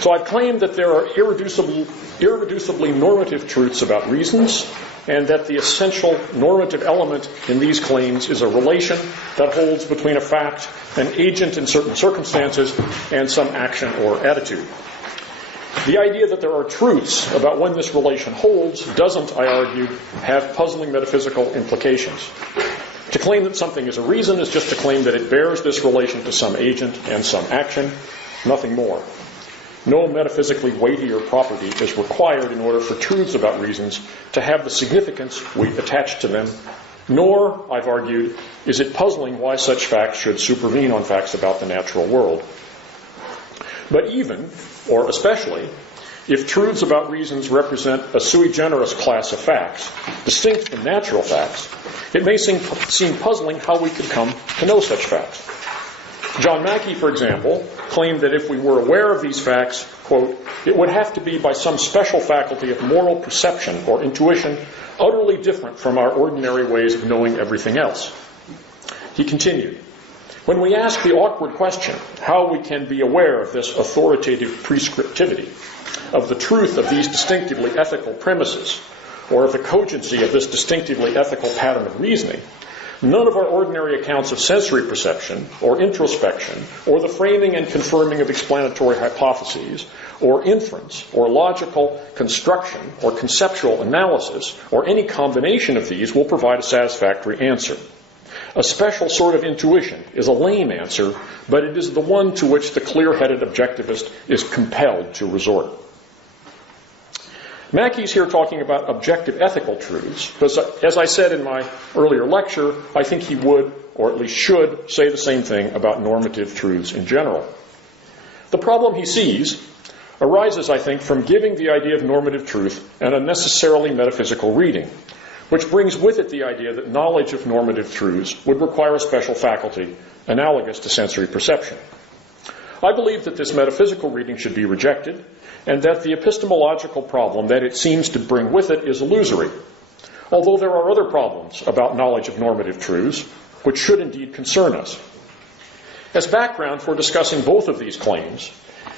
So I've claimed that there are irreducibly normative truths about reasons, and that the essential normative element in these claims is a relation that holds between a fact, an agent in certain circumstances, and some action or attitude. The idea that there are truths about when this relation holds doesn't, I argue, have puzzling metaphysical implications. To claim that something is a reason is just to claim that it bears this relation to some agent and some action, nothing more. No metaphysically weightier property is required in order for truths about reasons to have the significance we attach to them, nor, I've argued, is it puzzling why such facts should supervene on facts about the natural world. But even, or especially, if truths about reasons represent a sui generis class of facts, distinct from natural facts, it may seem puzzling how we could come to know such facts. John Mackey, for example, claimed that if we were aware of these facts, quote, it would have to be by some special faculty of moral perception or intuition utterly different from our ordinary ways of knowing everything else. He continued, when we ask the awkward question, how we can be aware of this authoritative prescriptivity, of the truth of these distinctively ethical premises, or of the cogency of this distinctively ethical pattern of reasoning, none of our ordinary accounts of sensory perception, or introspection, or the framing and confirming of explanatory hypotheses, or inference, or logical construction, or conceptual analysis, or any combination of these will provide a satisfactory answer. A special sort of intuition is a lame answer, but it is the one to which the clear-headed objectivist is compelled to resort. Mackey's here talking about objective ethical truths, because as I said in my earlier lecture, I think he would, or at least should, say the same thing about normative truths in general. The problem he sees arises, I think, from giving the idea of normative truth an unnecessarily metaphysical reading, which brings with it the idea that knowledge of normative truths would require a special faculty analogous to sensory perception. I believe that this metaphysical reading should be rejected, and that the epistemological problem that it seems to bring with it is illusory, although there are other problems about knowledge of normative truths which should indeed concern us. As background for discussing both of these claims,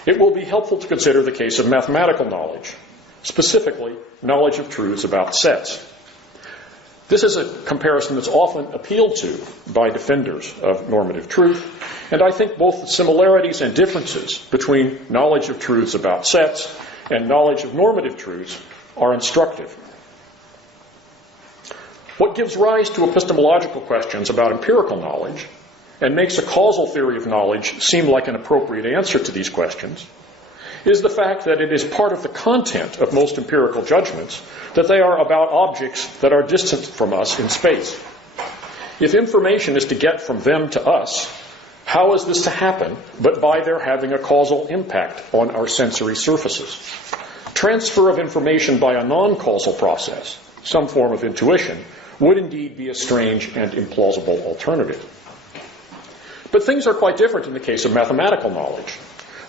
it will be helpful to consider the case of mathematical knowledge, specifically knowledge of truths about sets. This is a comparison that's often appealed to by defenders of normative truth, and I think both the similarities and differences between knowledge of truths about sets and knowledge of normative truths are instructive. What gives rise to epistemological questions about empirical knowledge and makes a causal theory of knowledge seem like an appropriate answer to these questions is the fact that it is part of the content of most empirical judgments that they are about objects that are distant from us in space. If information is to get from them to us, how is this to happen but by their having a causal impact on our sensory surfaces? Transfer of information by a non-causal process, some form of intuition, would indeed be a strange and implausible alternative. But things are quite different in the case of mathematical knowledge.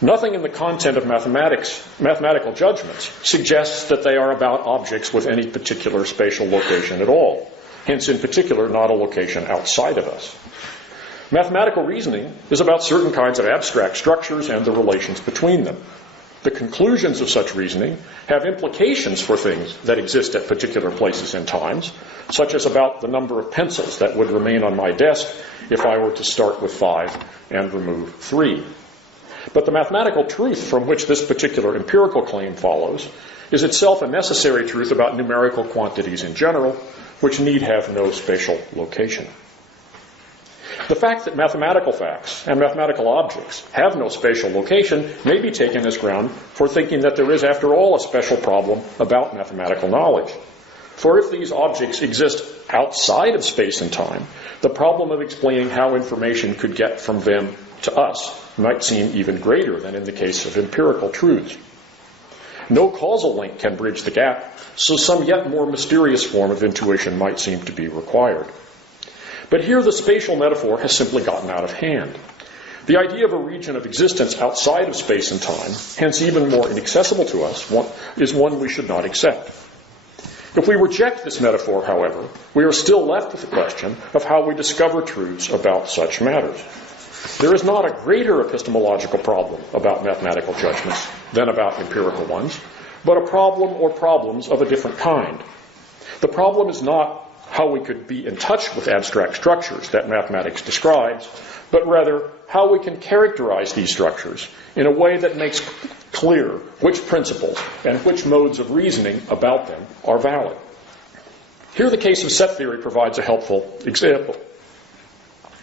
Nothing in the content of mathematical judgments suggests that they are about objects with any particular spatial location at all. Hence, in particular, not a location outside of us. Mathematical reasoning is about certain kinds of abstract structures and the relations between them. The conclusions of such reasoning have implications for things that exist at particular places and times, such as about the number of pencils that would remain on my desk if I were to start with 5 and remove 3. But the mathematical truth from which this particular empirical claim follows is itself a necessary truth about numerical quantities in general, which need have no spatial location. The fact that mathematical facts and mathematical objects have no spatial location may be taken as ground for thinking that there is, after all, a special problem about mathematical knowledge. For if these objects exist outside of space and time, the problem of explaining how information could get from them to us might seem even greater than in the case of empirical truths. No causal link can bridge the gap, so some yet more mysterious form of intuition might seem to be required. But here the spatial metaphor has simply gotten out of hand. The idea of a region of existence outside of space and time, hence even more inaccessible to us, is one we should not accept. If we reject this metaphor, however, we are still left with the question of how we discover truths about such matters. There is not a greater epistemological problem about mathematical judgments than about empirical ones, but a problem or problems of a different kind. The problem is not how we could be in touch with abstract structures that mathematics describes, but rather how we can characterize these structures in a way that makes clear which principles and which modes of reasoning about them are valid. Here the case of set theory provides a helpful example.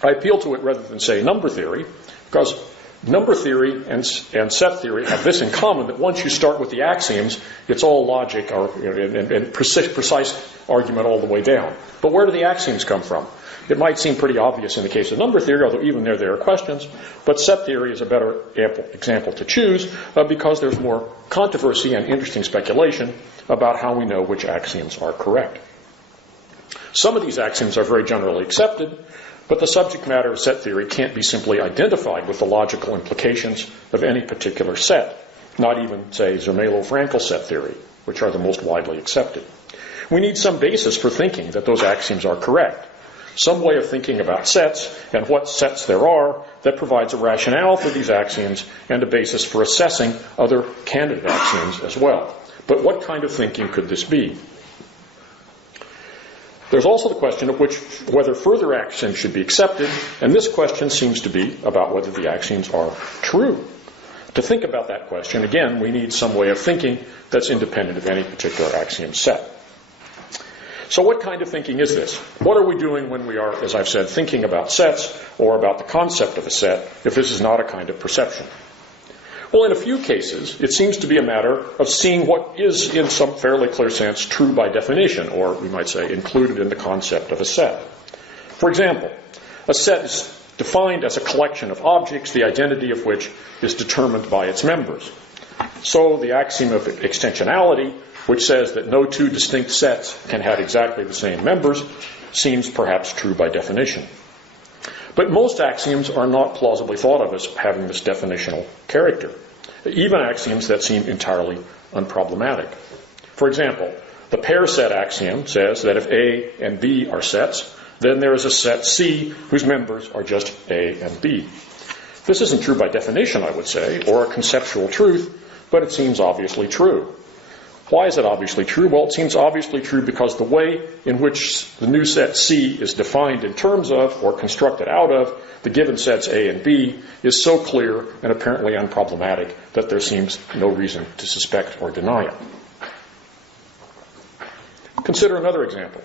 I appeal to it rather than say number theory, because number theory and set theory have this in common, that once you start with the axioms, it's all logic and precise argument all the way down. But where do the axioms come from? It might seem pretty obvious in the case of number theory, although even there are questions, but set theory is a better example to choose because there's more controversy and interesting speculation about how we know which axioms are correct. Some of these axioms are very generally accepted, but the subject matter of set theory can't be simply identified with the logical implications of any particular set, not even, say, Zermelo-Fraenkel set theory, which are the most widely accepted. We need some basis for thinking that those axioms are correct, some way of thinking about sets and what sets there are that provides a rationale for these axioms and a basis for assessing other candidate axioms as well. But what kind of thinking could this be? There's also the question of whether further axioms should be accepted, and this question seems to be about whether the axioms are true. To think about that question, again, we need some way of thinking that's independent of any particular axiom set. So what kind of thinking is this? What are we doing when we are, as I've said, thinking about sets or about the concept of a set if this is not a kind of perception? Well, in a few cases, it seems to be a matter of seeing what is, in some fairly clear sense, true by definition, or we might say included in the concept of a set. For example, a set is defined as a collection of objects, the identity of which is determined by its members. So the axiom of extensionality, which says that no two distinct sets can have exactly the same members, seems perhaps true by definition. But most axioms are not plausibly thought of as having this definitional character, even axioms that seem entirely unproblematic. For example, the pair set axiom says that if A and B are sets, then there is a set C whose members are just A and B. This isn't true by definition, I would say, or a conceptual truth, but it seems obviously true. Why is it obviously true? Well, it seems obviously true because the way in which the new set C is defined in terms of or constructed out of the given sets A and B is so clear and apparently unproblematic that there seems no reason to suspect or deny it. Consider another example,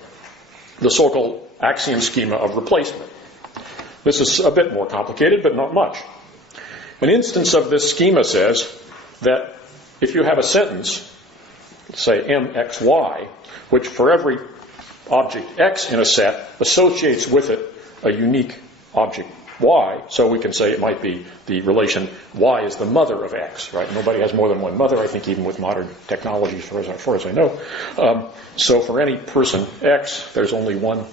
the so-called axiom schema of replacement. This is a bit more complicated, but not much. An instance of this schema says that if you have a sentence, say MXY, which for every object X in a set associates with it a unique object Y, so we can say it might be the relation Y is the mother of X, right? Nobody has more than one mother, I think, even with modern technology, as far as I know. So for any person X, there's only one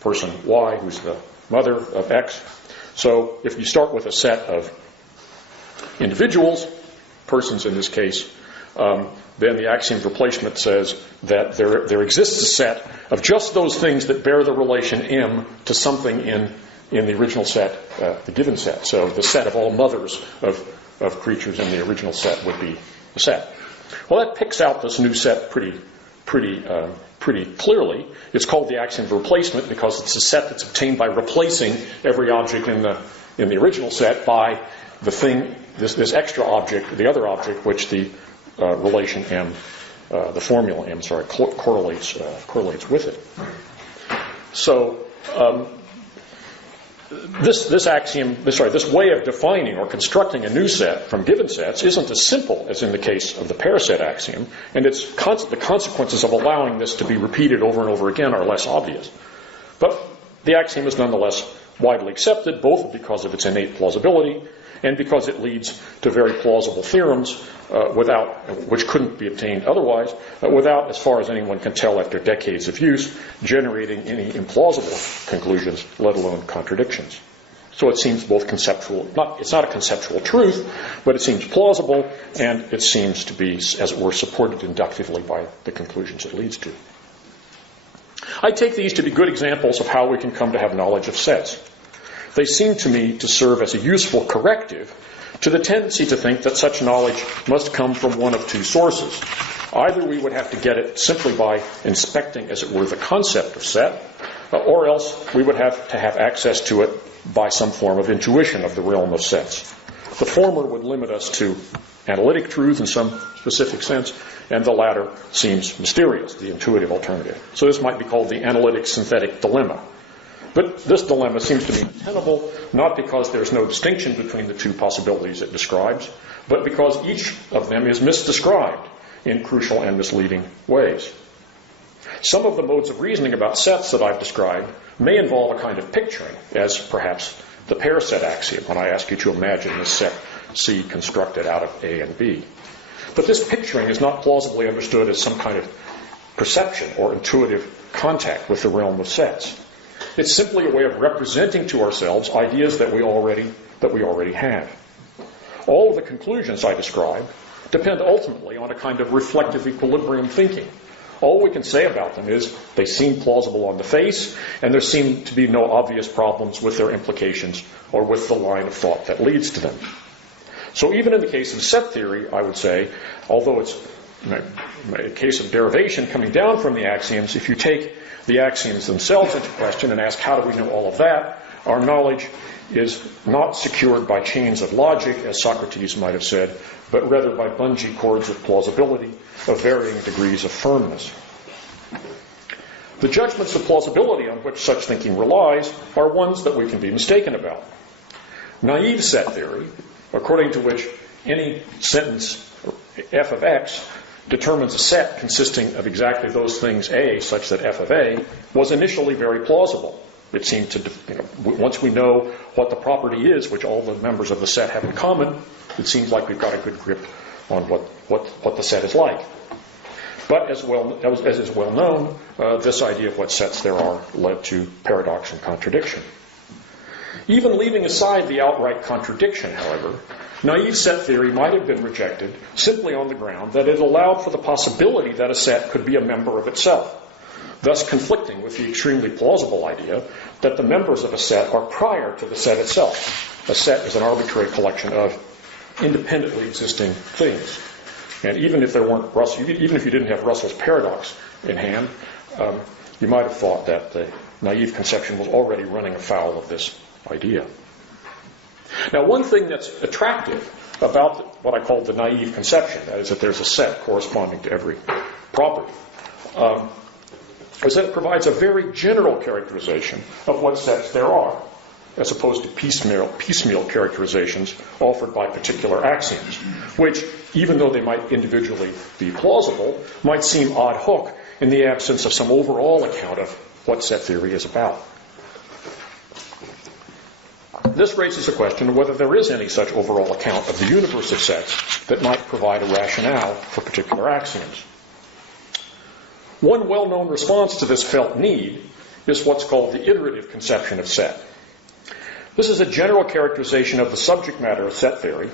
person Y who's the mother of X. So if you start with a set of individuals, persons in this case, then the axiom of replacement says that there exists a set of just those things that bear the relation M to something in the original set, the given set. So the set of all mothers of creatures in the original set would be the set. Well, that picks out this new set pretty clearly. It's called the axiom of replacement because it's a set that's obtained by replacing every object in the original set by the thing, this extra object, the other object, which the relation M, the formula M, correlates with it. So this way of defining or constructing a new set from given sets isn't as simple as in the case of the pair set axiom, and the consequences of allowing this to be repeated over and over again are less obvious. But the axiom is nonetheless widely accepted, both because of its innate plausibility and because it leads to very plausible theorems which couldn't be obtained otherwise, without, as far as anyone can tell after decades of use, generating any implausible conclusions, let alone contradictions. So it seems both conceptual, it's not a conceptual truth, but it seems plausible, and it seems to be, as it were, supported inductively by the conclusions it leads to. I take these to be good examples of how we can come to have knowledge of sets. they seem to me to serve as a useful corrective to the tendency to think that such knowledge must come from one of two sources. Either we would have to get it simply by inspecting, as it were, the concept of set, or else we would have to have access to it by some form of intuition of the realm of sets. The former would limit us to analytic truth in some specific sense, and the latter seems mysterious, the intuitive alternative. So this might be called the analytic-synthetic dilemma. But this dilemma seems to be untenable, not because there's no distinction between the two possibilities it describes, but because each of them is misdescribed in crucial and misleading ways. Some of the modes of reasoning about sets that I've described may involve a kind of picturing, as perhaps the pair set axiom, when I ask you to imagine this set C constructed out of A and B. But this picturing is not plausibly understood as some kind of perception or intuitive contact with the realm of sets. It's simply a way of representing to ourselves ideas that we already have. All of the conclusions I describe depend ultimately on a kind of reflective equilibrium thinking. All we can say about them is they seem plausible on the face, and there seem to be no obvious problems with their implications or with the line of thought that leads to them. So even in the case of set theory, I would say, although it's a case of derivation coming down from the axioms, if you take the axioms themselves into question and ask how do we know all of that, our knowledge is not secured by chains of logic, as Socrates might have said, but rather by bungee cords of plausibility of varying degrees of firmness. The judgments of plausibility on which such thinking relies are ones that we can be mistaken about. Naive set theory, according to which any sentence f of x determines a set consisting of exactly those things A, such that f of A, was initially very plausible. It seemed to, once we know what the property is, which all the members of the set have in common, it seems like we've got a good grip on what the set is like. But as is well known, this idea of what sets there are led to paradox and contradiction. Even leaving aside the outright contradiction, however, naive set theory might have been rejected simply on the ground that it allowed for the possibility that a set could be a member of itself, thus conflicting with the extremely plausible idea that the members of a set are prior to the set itself. A set is an arbitrary collection of independently existing things. And even if you didn't have Russell's paradox in hand, you might have thought that the naive conception was already running afoul of this idea. Now, one thing that's attractive about what I call the naive conception, that is that there's a set corresponding to every property, is that it provides a very general characterization of what sets there are, as opposed to piecemeal characterizations offered by particular axioms, which, even though they might individually be plausible, might seem ad hoc in the absence of some overall account of what set theory is about. This raises the question of whether there is any such overall account of the universe of sets that might provide a rationale for particular axioms. One well-known response to this felt need is what's called the iterative conception of set. This is a general characterization of the subject matter of set theory,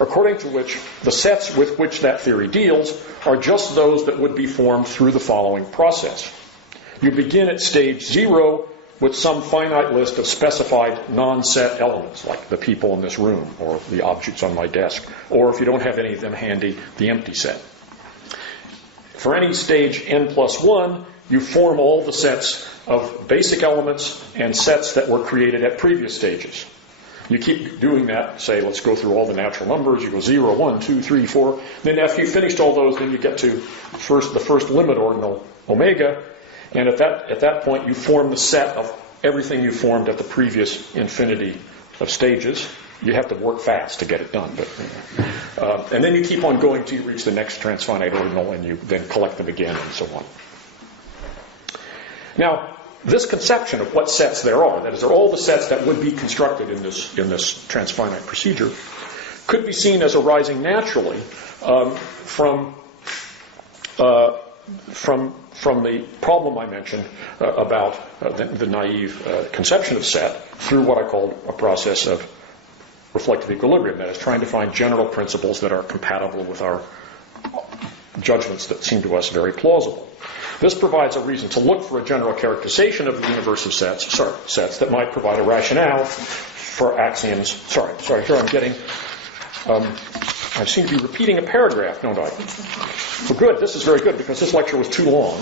according to which the sets with which that theory deals are just those that would be formed through the following process. You begin at stage 0 with some finite list of specified non-set elements, like the people in this room, or the objects on my desk, or if you don't have any of them handy, the empty set. For any stage n+1, you form all the sets of basic elements and sets that were created at previous stages. You keep doing that, say, let's go through all the natural numbers. You go 0, 1, 2, 3, 4. Then after you've finished all those, then you get to the first limit ordinal omega. And at that point, you form the set of everything you formed at the previous infinity of stages. You have to work fast to get it done. And then you keep on going till you reach the next transfinite ordinal, and you then collect them again, and so on. Now, this conception of what sets there are, that is, are all the sets that would be constructed in this transfinite procedure, could be seen as arising naturally from the problem I mentioned about the naive conception of set through what I call a process of reflective equilibrium, that is, trying to find general principles that are compatible with our judgments that seem to us very plausible. This provides a reason to look for a general characterization of the universe of sets that might provide a rationale for axioms. Sorry, here I'm getting, I seem to be repeating a paragraph, don't I? Well, good, this is very good, because this lecture was too long.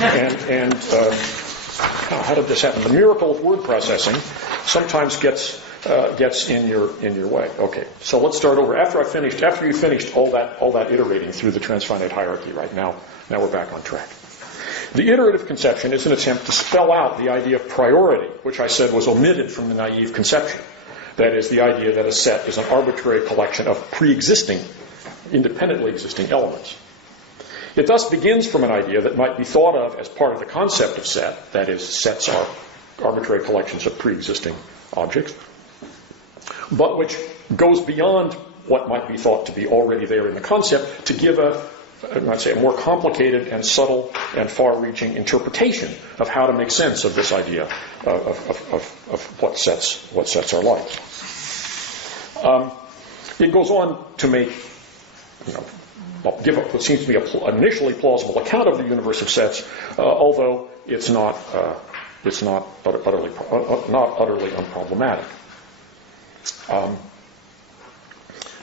And how did this happen? The miracle of word processing sometimes gets in your way. Okay, so let's start over. After you finished all that iterating through the transfinite hierarchy, right now we're back on track. The iterative conception is an attempt to spell out the idea of priority, which I said was omitted from the naive conception. That is, the idea that a set is an arbitrary collection of pre-existing, independently existing elements. It thus begins from an idea that might be thought of as part of the concept of set, that is, sets are arbitrary collections of pre-existing objects, but which goes beyond what might be thought to be already there in the concept to give a more complicated and subtle and far-reaching interpretation of how to make sense of this idea of what sets are like. It goes on to make, give what seems to be an initially plausible account of the universe of sets, although it's not utterly unproblematic.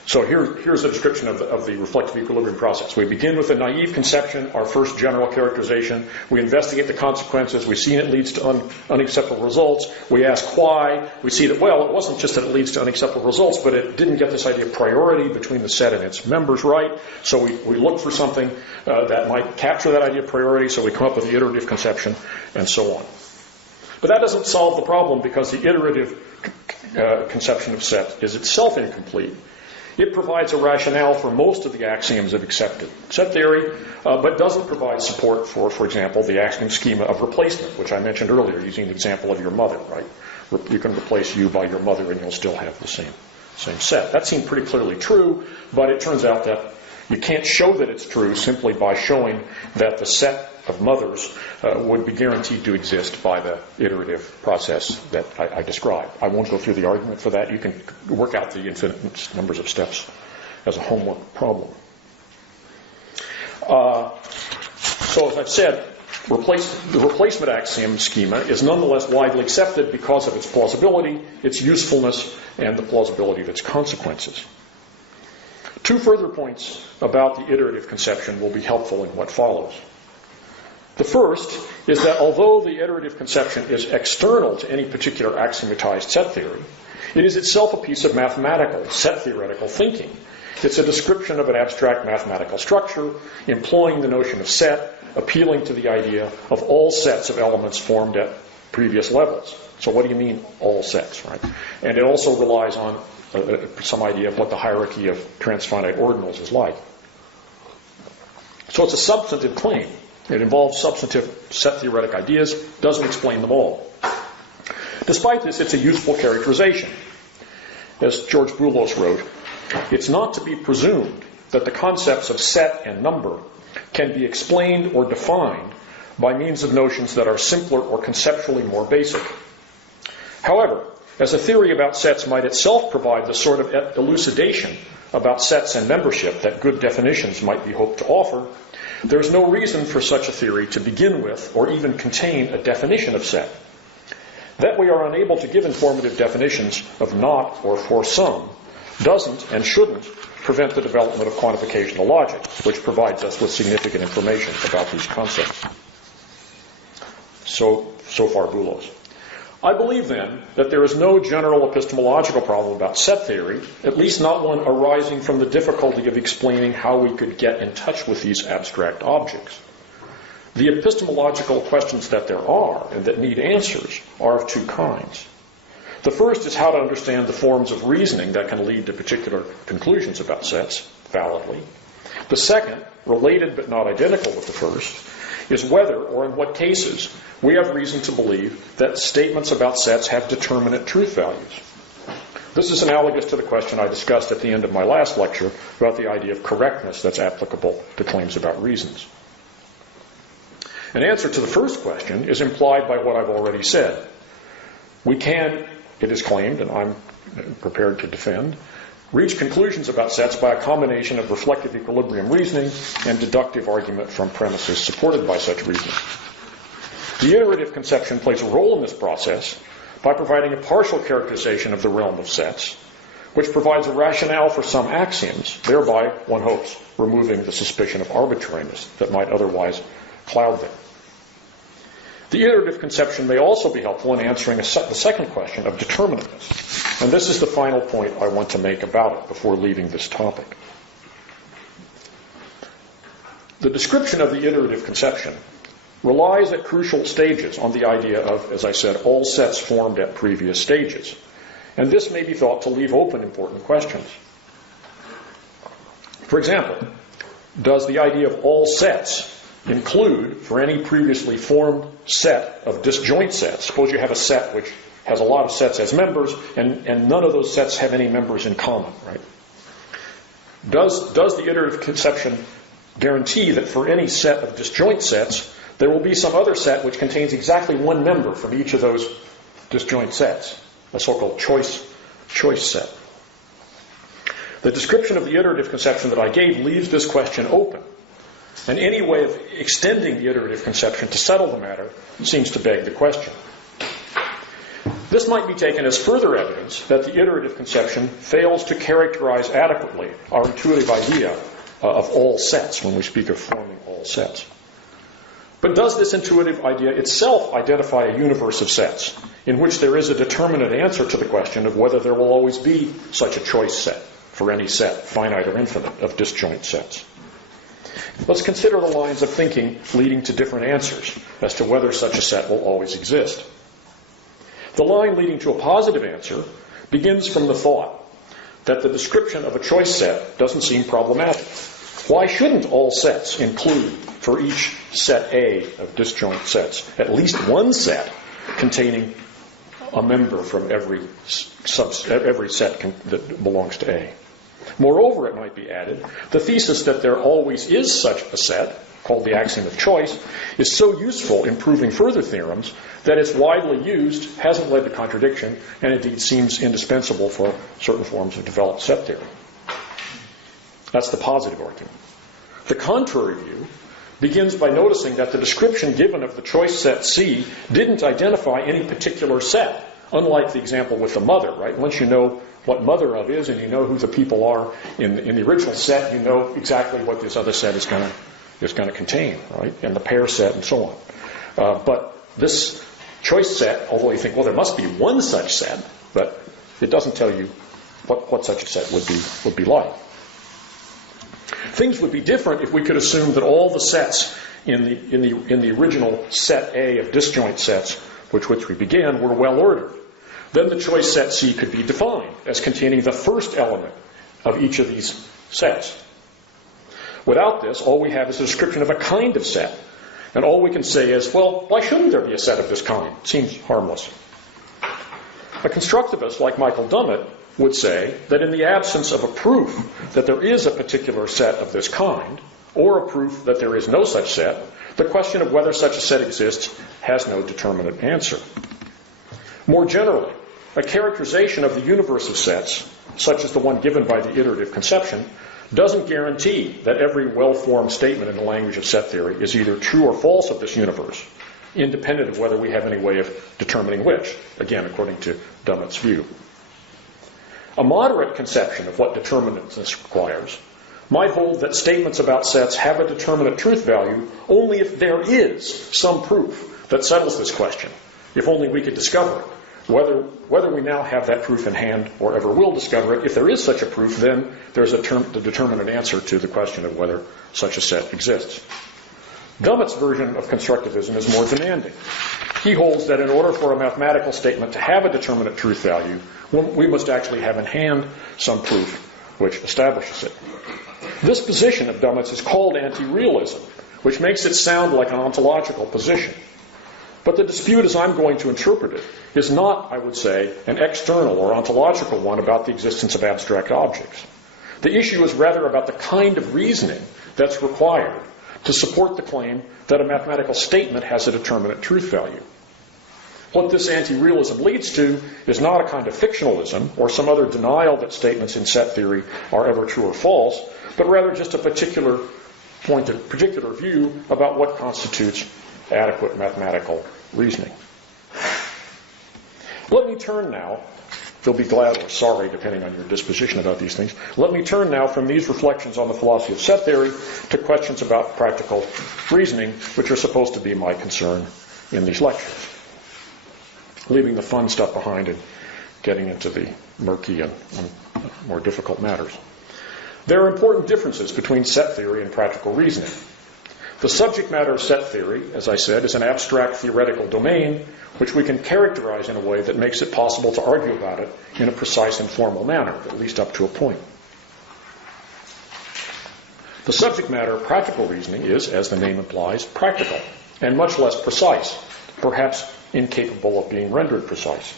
So here's a description of the reflective equilibrium process. We begin with a naive conception, our first general characterization. We investigate the consequences. We see it leads to unacceptable results. We ask why. We see that, well, it wasn't just that it leads to unacceptable results, but it didn't get this idea of priority between the set and its members right. So we look for something that might capture that idea of priority, so we come up with the iterative conception, and so on. But that doesn't solve the problem, because the iterative conception of set is itself incomplete. It provides a rationale for most of the axioms of accepted set theory, but doesn't provide support for example, the axiom schema of replacement, which I mentioned earlier, using the example of your mother, right? You can replace you by your mother and you'll still have the same set. That seemed pretty clearly true, but it turns out that you can't show that it's true simply by showing that the set of mothers would be guaranteed to exist by the iterative process that I described. I won't go through the argument for that. You can work out the infinite numbers of steps as a homework problem. So as I've said, the replacement axiom schema is nonetheless widely accepted because of its plausibility, its usefulness, and the plausibility of its consequences. Two further points about the iterative conception will be helpful in what follows. The first is that although the iterative conception is external to any particular axiomatized set theory, it is itself a piece of mathematical, set-theoretical thinking. It's a description of an abstract mathematical structure, employing the notion of set, appealing to the idea of all sets of elements formed at previous levels. So what do you mean, all sets, right? And it also relies on some idea of what the hierarchy of transfinite ordinals is like. So it's a substantive claim. It involves substantive set-theoretic ideas, doesn't explain them all. Despite this, it's a useful characterization. As George Boulos wrote, it's not to be presumed that the concepts of set and number can be explained or defined by means of notions that are simpler or conceptually more basic. However, as a theory about sets might itself provide the sort of elucidation about sets and membership that good definitions might be hoped to offer, there's no reason for such a theory to begin with or even contain a definition of set. That we are unable to give informative definitions of not or for some doesn't and shouldn't prevent the development of quantificational logic, which provides us with significant information about these concepts. So far Boulos. I believe, then, that there is no general epistemological problem about set theory, at least not one arising from the difficulty of explaining how we could get in touch with these abstract objects. The epistemological questions that there are and that need answers are of two kinds. The first is how to understand the forms of reasoning that can lead to particular conclusions about sets validly. The second, related but not identical with the first, is whether or in what cases we have reason to believe that statements about sets have determinate truth values. This is analogous to the question I discussed at the end of my last lecture about the idea of correctness that's applicable to claims about reasons. An answer to the first question is implied by what I've already said. We can, it is claimed, and I'm prepared to defend, reach conclusions about sets by a combination of reflective equilibrium reasoning and deductive argument from premises supported by such reasoning. The iterative conception plays a role in this process by providing a partial characterization of the realm of sets, which provides a rationale for some axioms, thereby, one hopes, removing the suspicion of arbitrariness that might otherwise cloud them. The iterative conception may also be helpful in answering the second question of determinateness, and this is the final point I want to make about it before leaving this topic. The description of the iterative conception relies at crucial stages on the idea of, as I said, all sets formed at previous stages, and this may be thought to leave open important questions. For example, does the idea of all sets include, for any previously formed set of disjoint sets, suppose you have a set which has a lot of sets as members, and none of those sets have any members in common, right? Does the iterative conception guarantee that for any set of disjoint sets, there will be some other set which contains exactly one member from each of those disjoint sets, a so-called choice set? The description of the iterative conception that I gave leaves this question open, and any way of extending the iterative conception to settle the matter seems to beg the question. This might be taken as further evidence that the iterative conception fails to characterize adequately our intuitive idea of all sets when we speak of forming all sets. But does this intuitive idea itself identify a universe of sets in which there is a determinate answer to the question of whether there will always be such a choice set for any set, finite or infinite, of disjoint sets? Let's consider the lines of thinking leading to different answers as to whether such a set will always exist. The line leading to a positive answer begins from the thought that the description of a choice set doesn't seem problematic. Why shouldn't all sets include, for each set A of disjoint sets, at least one set containing a member from every set that belongs to A? Moreover, it might be added, the thesis that there always is such a set, called the axiom of choice, is so useful in proving further theorems that it's widely used, hasn't led to contradiction, and indeed seems indispensable for certain forms of developed set theory. That's the positive argument. The contrary view begins by noticing that the description given of the choice set C didn't identify any particular set, unlike the example with the mother, right? Once you know what mother of is and you know who the people are in the original set, you know exactly what this other set is going to contain, right? And the pair set and so on. But this choice set, although you think, well, there must be one such set, but it doesn't tell you what such a set would be like. Things would be different if we could assume that all the sets in the original set A of disjoint sets with which we began were well ordered. Then the choice set C could be defined as containing the first element of each of these sets. Without this, all we have is a description of a kind of set. And all we can say is, well, why shouldn't there be a set of this kind? It seems harmless. A constructivist like Michael Dummett would say that in the absence of a proof that there is a particular set of this kind, or a proof that there is no such set, the question of whether such a set exists has no determinate answer. More generally, a characterization of the universe of sets, such as the one given by the iterative conception, doesn't guarantee that every well-formed statement in the language of set theory is either true or false of this universe, independent of whether we have any way of determining which, again, according to Dummett's view. A moderate conception of what determinateness requires might hold that statements about sets have a determinate truth value only if there is some proof that settles this question, if only we could discover it. Whether we now have that proof in hand or ever will discover it, if there is such a proof, then there's the determinate answer to the question of whether such a set exists. Dummett's version of constructivism is more demanding. He holds that in order for a mathematical statement to have a determinate truth value, we must actually have in hand some proof which establishes it. This position of Dummett's is called anti-realism, which makes it sound like an ontological position. But the dispute, as I'm going to interpret it, is not, I would say, an external or ontological one about the existence of abstract objects. The issue is rather about the kind of reasoning that's required to support the claim that a mathematical statement has a determinate truth value. What this anti-realism leads to is not a kind of fictionalism or some other denial that statements in set theory are ever true or false, but rather just a particular view about what constitutes adequate mathematical reasoning. Let me turn now, you'll be glad or sorry depending on your disposition about these things, let me turn now from these reflections on the philosophy of set theory to questions about practical reasoning, which are supposed to be my concern in these lectures, leaving the fun stuff behind and getting into the murky and more difficult matters. There are important differences between set theory and practical reasoning. The subject matter of set theory, as I said, is an abstract theoretical domain which we can characterize in a way that makes it possible to argue about it in a precise and formal manner, at least up to a point. The subject matter of practical reasoning is, as the name implies, practical and much less precise, perhaps incapable of being rendered precise.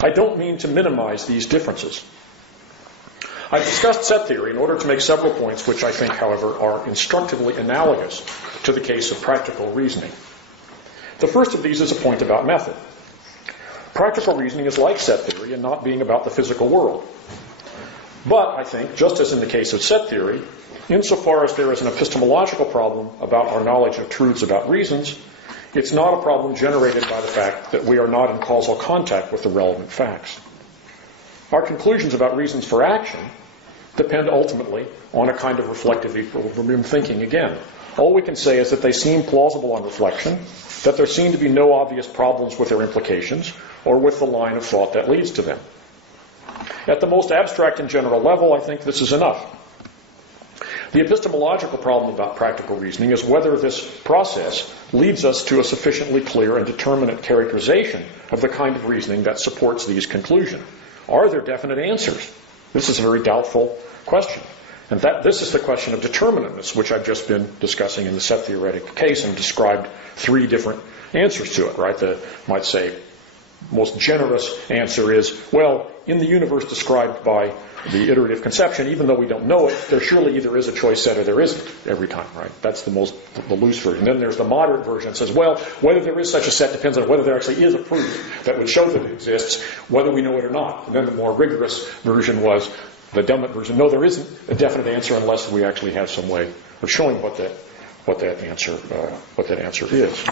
I don't mean to minimize these differences. I've discussed set theory in order to make several points which I think, however, are instructively analogous to the case of practical reasoning. The first of these is a point about method. Practical reasoning is like set theory in not being about the physical world. But, I think, just as in the case of set theory, insofar as there is an epistemological problem about our knowledge of truths about reasons, it's not a problem generated by the fact that we are not in causal contact with the relevant facts. Our conclusions about reasons for action depend ultimately on a kind of reflective equilibrium thinking again. All we can say is that they seem plausible on reflection, that there seem to be no obvious problems with their implications, or with the line of thought that leads to them. At the most abstract and general level, I think this is enough. The epistemological problem about practical reasoning is whether this process leads us to a sufficiently clear and determinate characterization of the kind of reasoning that supports these conclusions. Are there definite answers? This is a very doubtful question. And this is the question of determinateness, which I've just been discussing in the set theoretic case and described three different answers to it, right? The, might say, most generous answer is, well, in the universe described by the iterative conception, even though we don't know it, there surely either is a choice set or there isn't every time, right? That's the loose version. Then there's the moderate version that says, well, whether there is such a set depends on whether there actually is a proof that would show that it exists, whether we know it or not. And then the more rigorous version was the Dummett version. No, there isn't a definite answer unless we actually have some way of showing what that answer is.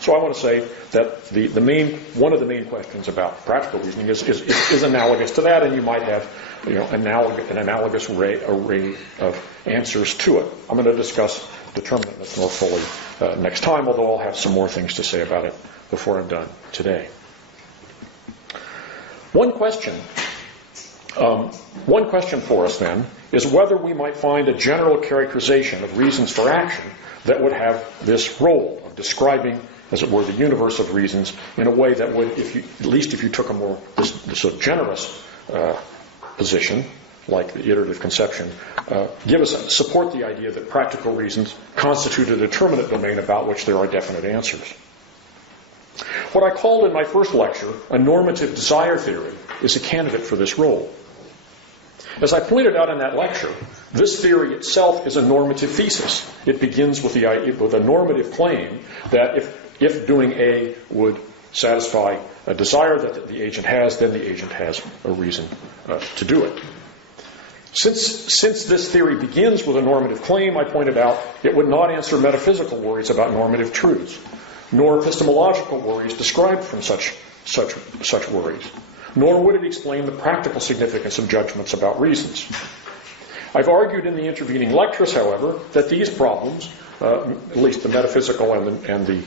So I want to say that one of the main questions about practical reasoning is analogous to that, and you might have an analogous array of answers to it. I'm going to discuss determinateness more fully next time, although I'll have some more things to say about it before I'm done today. One question for us then is whether we might find a general characterization of reasons for action that would have this role of describing, as it were, the universe of reasons in a way that would, at least if you took a more sort of generous position, like the iterative conception, support the idea that practical reasons constitute a determinate domain about which there are definite answers. What I called in my first lecture a normative desire theory is a candidate for this role. As I pointed out in that lecture, this theory itself is a normative thesis. It begins with a normative claim that if doing A would satisfy a desire that the agent has, then the agent has a reason to do it. Since this theory begins with a normative claim, I pointed out, it would not answer metaphysical worries about normative truths, nor epistemological worries described from such worries, nor would it explain the practical significance of judgments about reasons. I've argued in the intervening lectures, however, that these problems, at least the metaphysical and the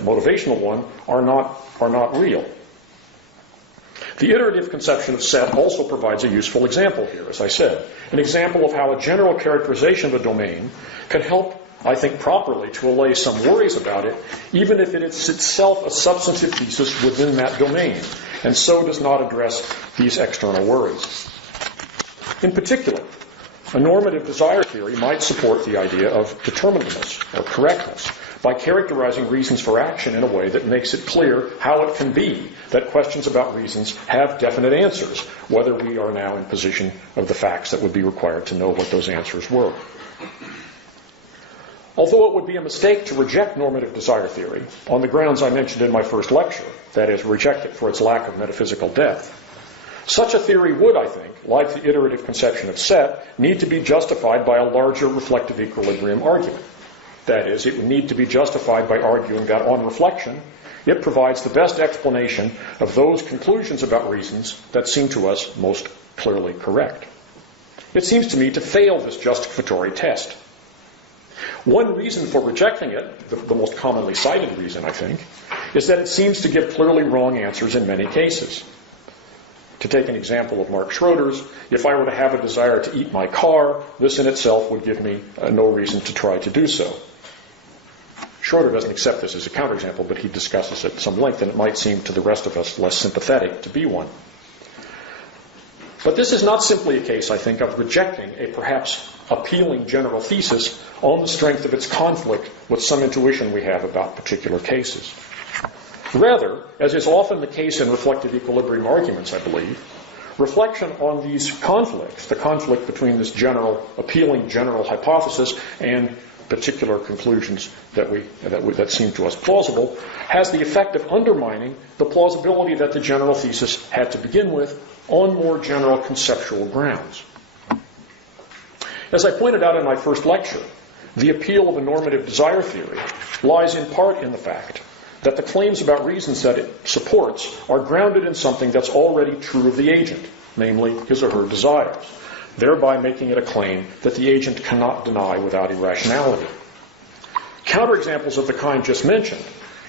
motivational one, are not real. The iterative conception of set also provides a useful example here, as I said, an example of how a general characterization of a domain can help, I think, properly to allay some worries about it, even if it is itself a substantive thesis within that domain, and so does not address these external worries. In particular, a normative desire theory might support the idea of determinateness or correctness by characterizing reasons for action in a way that makes it clear how it can be that questions about reasons have definite answers, whether we are now in possession of the facts that would be required to know what those answers were. Although it would be a mistake to reject normative desire theory on the grounds I mentioned in my first lecture, that is, reject it for its lack of metaphysical depth, such a theory would, I think, like the iterative conception of set, need to be justified by a larger reflective equilibrium argument. That is, it would need to be justified by arguing that on reflection, it provides the best explanation of those conclusions about reasons that seem to us most clearly correct. It seems to me to fail this justificatory test. One reason for rejecting it, the most commonly cited reason, I think, is that it seems to give clearly wrong answers in many cases. To take an example of Mark Schroeder's, if I were to have a desire to eat my car, this in itself would give me no reason to try to do so. Schroeder doesn't accept this as a counterexample, but he discusses it at some length, and it might seem to the rest of us less sympathetic to be one. But this is not simply a case, I think, of rejecting a perhaps appealing general thesis on the strength of its conflict with some intuition we have about particular cases. Rather, as is often the case in reflective equilibrium arguments, I believe, reflection on these conflicts, the conflict between this appealing general hypothesis and particular conclusions that seem to us plausible, has the effect of undermining the plausibility that the general thesis had to begin with on more general conceptual grounds. As I pointed out in my first lecture, the appeal of a normative desire theory lies in part in the fact that the claims about reasons that it supports are grounded in something that's already true of the agent, namely his or her desires, thereby making it a claim that the agent cannot deny without irrationality. Counterexamples of the kind just mentioned,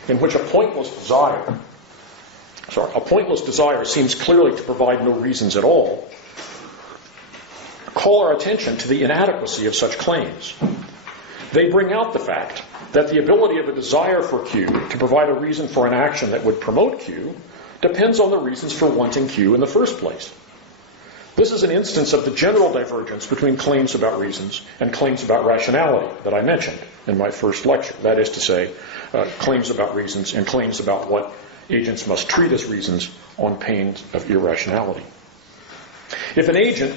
in which a pointless desire seems clearly to provide no reasons at all, call our attention to the inadequacy of such claims. They bring out the fact that the ability of a desire for Q to provide a reason for an action that would promote Q depends on the reasons for wanting Q in the first place. This is an instance of the general divergence between claims about reasons and claims about rationality that I mentioned in my first lecture. That is to say, claims about reasons and claims about what agents must treat as reasons on pain of irrationality. If an agent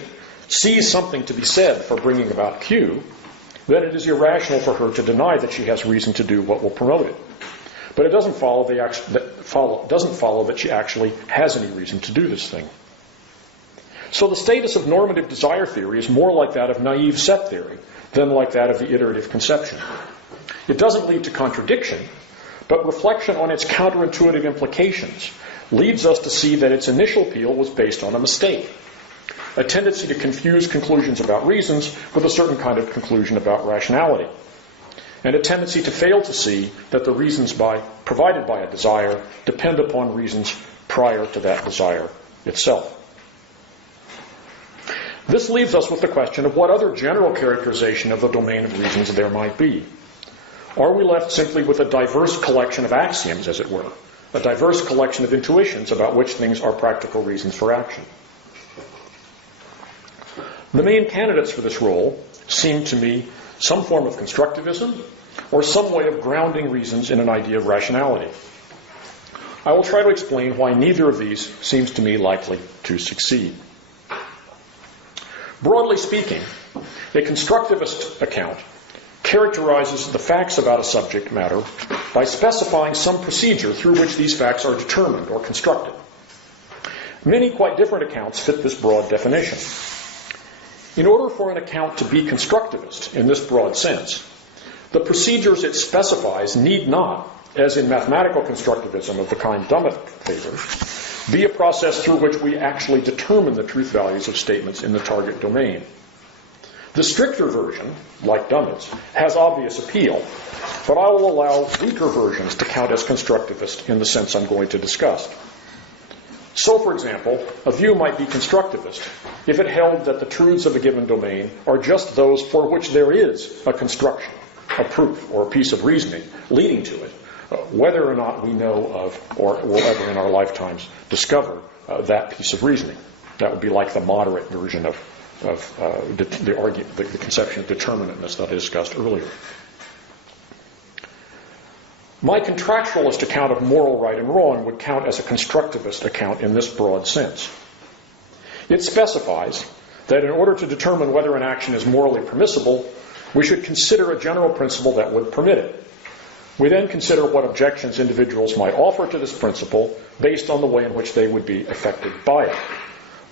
sees something to be said for bringing about Q, then it is irrational for her to deny that she has reason to do what will promote it. But it doesn't follow that she actually has any reason to do this thing. So the status of normative desire theory is more like that of naive set theory than like that of the iterative conception. It doesn't lead to contradiction, but reflection on its counterintuitive implications leads us to see that its initial appeal was based on a mistake, a tendency to confuse conclusions about reasons with a certain kind of conclusion about rationality, and a tendency to fail to see that the reasons provided by a desire depend upon reasons prior to that desire itself. This leaves us with the question of what other general characterization of the domain of reasons there might be. Are we left simply with a diverse collection of axioms, as it were, a diverse collection of intuitions about which things are practical reasons for action? The main candidates for this role seem to me some form of constructivism or some way of grounding reasons in an idea of rationality. I will try to explain why neither of these seems to me likely to succeed. Broadly speaking, a constructivist account characterizes the facts about a subject matter by specifying some procedure through which these facts are determined or constructed. Many quite different accounts fit this broad definition. In order for an account to be constructivist in this broad sense, the procedures it specifies need not, as in mathematical constructivism of the kind Dummett favors, be a process through which we actually determine the truth values of statements in the target domain. The stricter version, like Dummett's, has obvious appeal, but I will allow weaker versions to count as constructivist in the sense I'm going to discuss. So, for example, a view might be constructivist if it held that the truths of a given domain are just those for which there is a construction, a proof, or a piece of reasoning leading to it, whether or not we know of or will ever in our lifetimes discover that piece of reasoning. That would be like the moderate version of the conception of determinateness that I discussed earlier. My contractualist account of moral right and wrong would count as a constructivist account in this broad sense. It specifies that in order to determine whether an action is morally permissible, We should consider a general principle that would permit it. We then consider what objections individuals might offer to this principle based on the way in which they would be affected by it,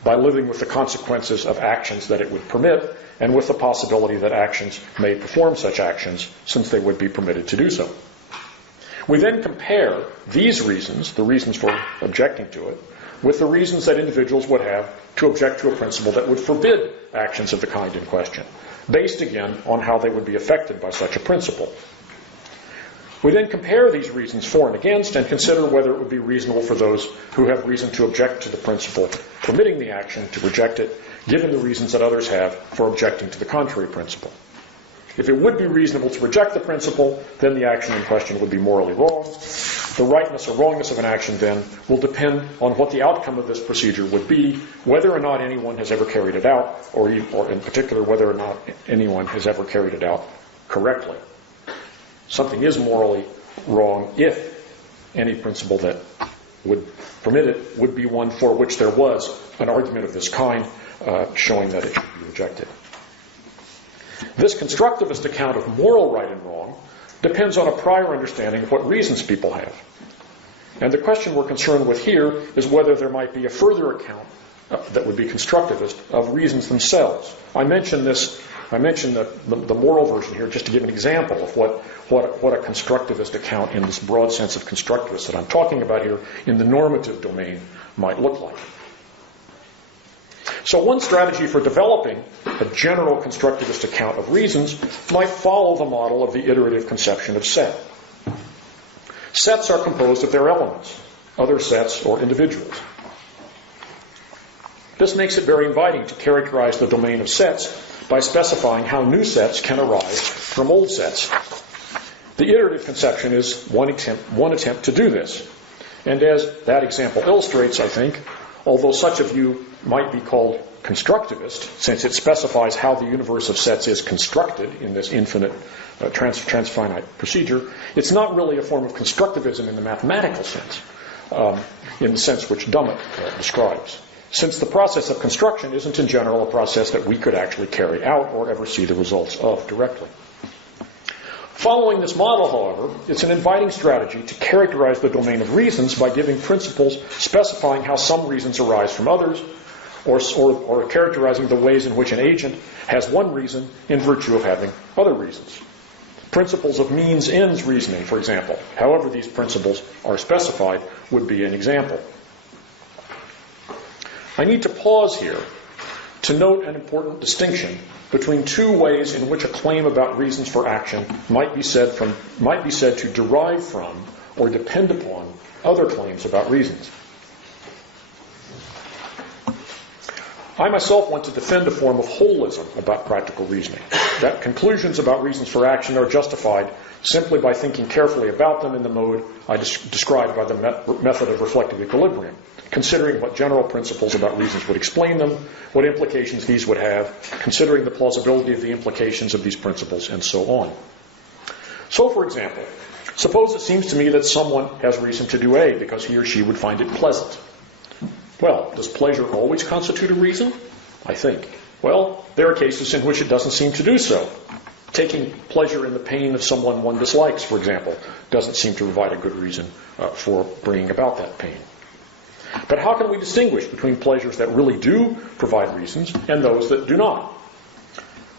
by living with the consequences of actions that it would permit, and with the possibility that actions may perform such actions since they would be permitted to do so. We then compare these reasons, the reasons for objecting to it, with the reasons that individuals would have to object to a principle that would forbid actions of the kind in question, based again on how they would be affected by such a principle. We then compare these reasons for and against and consider whether it would be reasonable for those who have reason to object to the principle permitting the action to reject it, given the reasons that others have for objecting to the contrary principle. If it would be reasonable to reject the principle, then the action in question would be morally wrong. The rightness or wrongness of an action, then, will depend on what the outcome of this procedure would be, whether or not anyone has ever carried it out, or in particular, whether or not anyone has ever carried it out correctly. Something is morally wrong if any principle that would permit it would be one for which there was an argument of this kind showing that it should be rejected. This constructivist account of moral right and wrong depends on a prior understanding of what reasons people have. And the question we're concerned with here is whether there might be a further account that would be constructivist of reasons themselves. I mentioned the moral version here just to give an example of what a constructivist account in this broad sense of constructivist that I'm talking about here in the normative domain might look like. So one strategy for developing a general constructivist account of reasons might follow the model of the iterative conception of set. Sets are composed of their elements, other sets or individuals. This makes it very inviting to characterize the domain of sets by specifying how new sets can arise from old sets. The iterative conception is one attempt to do this. And as that example illustrates, I think, although such a view might be called constructivist, since it specifies how the universe of sets is constructed in this infinite transfinite procedure, it's not really a form of constructivism in the mathematical sense, in the sense which Dummett describes, since the process of construction isn't in general a process that we could actually carry out or ever see the results of directly. Following this model, however, it's an inviting strategy to characterize the domain of reasons by giving principles specifying how some reasons arise from others, or characterizing the ways in which an agent has one reason in virtue of having other reasons. Principles of means-ends reasoning, for example, however these principles are specified, would be an example. I need to pause here to note an important distinction between two ways in which a claim about reasons for action might be said to derive from or depend upon other claims about reasons. I myself want to defend a form of holism about practical reasoning, that conclusions about reasons for action are justified simply by thinking carefully about them in the mode I described by the method of reflective equilibrium, considering what general principles about reasons would explain them, what implications these would have, considering the plausibility of the implications of these principles, and so on. So, for example, suppose it seems to me that someone has reason to do A because he or she would find it pleasant. Well, does pleasure always constitute a reason? I think. Well, there are cases in which it doesn't seem to do so. Taking pleasure in the pain of someone one dislikes, for example, doesn't seem to provide a good reason for bringing about that pain. But how can we distinguish between pleasures that really do provide reasons and those that do not?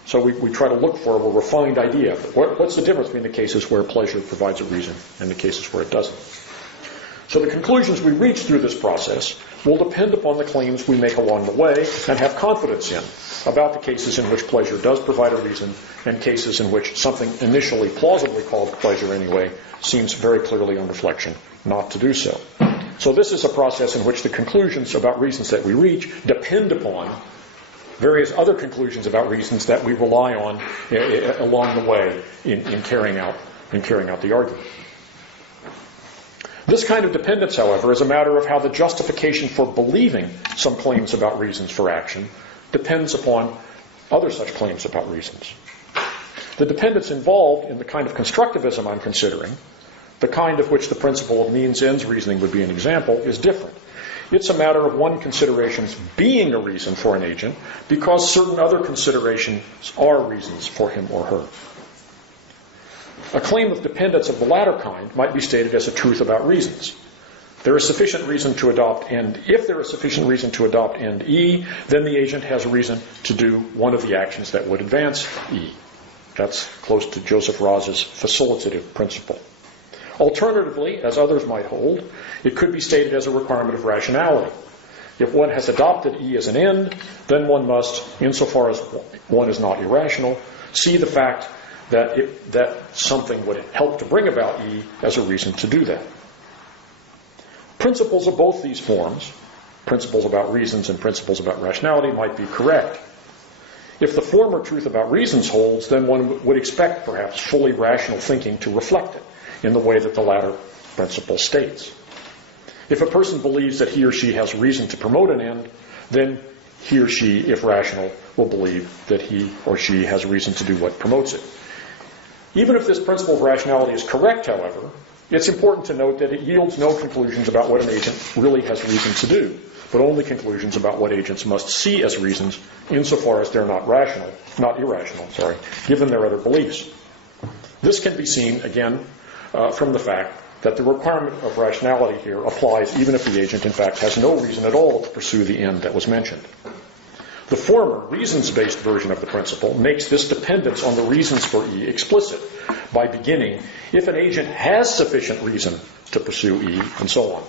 So we try to look for a refined idea. What's the difference between the cases where pleasure provides a reason and the cases where it doesn't? So the conclusions we reach through this process will depend upon the claims we make along the way and have confidence in about the cases in which pleasure does provide a reason and cases in which something initially plausibly called pleasure anyway seems very clearly on reflection not to do so. So this is a process in which the conclusions about reasons that we reach depend upon various other conclusions about reasons that we rely on along the way in carrying out the argument. This kind of dependence, however, is a matter of how the justification for believing some claims about reasons for action depends upon other such claims about reasons. The dependence involved in the kind of constructivism I'm considering, the kind of which the principle of means-ends reasoning would be an example, is different. It's a matter of one consideration being a reason for an agent because certain other considerations are reasons for him or her. A claim of dependence of the latter kind might be stated as a truth about reasons. There is sufficient reason to adopt end. If there is sufficient reason to adopt end E, then the agent has a reason to do one of the actions that would advance E. That's close to Joseph Raz's facilitative principle. Alternatively, as others might hold, it could be stated as a requirement of rationality. If one has adopted E as an end, then one must, insofar as one is not irrational, see the fact that something would help to bring about E as a reason to do that. Principles of both these forms, principles about reasons and principles about rationality, might be correct. If the former truth about reasons holds, then one would expect perhaps fully rational thinking to reflect it in the way that the latter principle states. If a person believes that he or she has reason to promote an end, then he or she, if rational, will believe that he or she has reason to do what promotes it. Even if this principle of rationality is correct, however, it's important to note that it yields no conclusions about what an agent really has reason to do, but only conclusions about what agents must see as reasons insofar as they're not irrational, given their other beliefs. This can be seen, again, from the fact that the requirement of rationality here applies even if the agent, in fact, has no reason at all to pursue the end that was mentioned. The former, reasons-based version of the principle makes this dependence on the reasons for E explicit by beginning, if an agent has sufficient reason to pursue E, and so on.